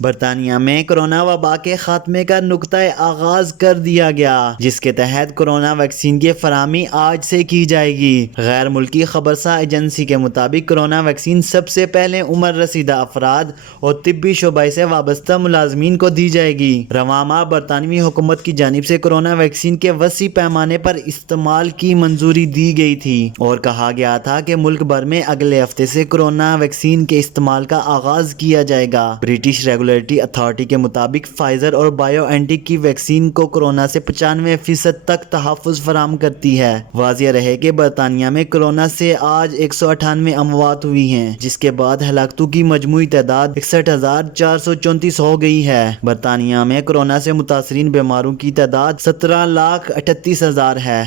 برطانیہ میں کرونا وبا کے خاتمے کا نقطۂ آغاز کر دیا گیا، جس کے تحت کرونا ویکسین کی فراہمی آج سے کی جائے گی۔ غیر ملکی خبرساں ایجنسی کے مطابق کرونا ویکسین سب سے پہلے عمر رسیدہ افراد اور طبی شعبہ سے وابستہ ملازمین کو دی جائے گی۔ رواں ماہ برطانوی حکومت کی جانب سے کرونا ویکسین کے وسیع پیمانے پر استعمال کی منظوری دی گئی تھی اور کہا گیا تھا کہ ملک بھر میں اگلے ہفتے سے کرونا ویکسین کے استعمال کا آغاز کیا جائے گا۔ برٹش ریگولیٹری اتھارٹی کے مطابق فائزر اور بائیو اینٹیک کی ویکسین کو کورونا سے 95% تک تحفظ فراہم کرتی ہے۔ واضح رہے کہ برطانیہ میں کورونا سے آج 198 اموات ہوئی ہیں، جس کے بعد ہلاکتوں کی مجموعی تعداد 61,434 ہو گئی ہے۔ برطانیہ میں کورونا سے متاثرین بیماروں کی تعداد 17,38,000 ہے۔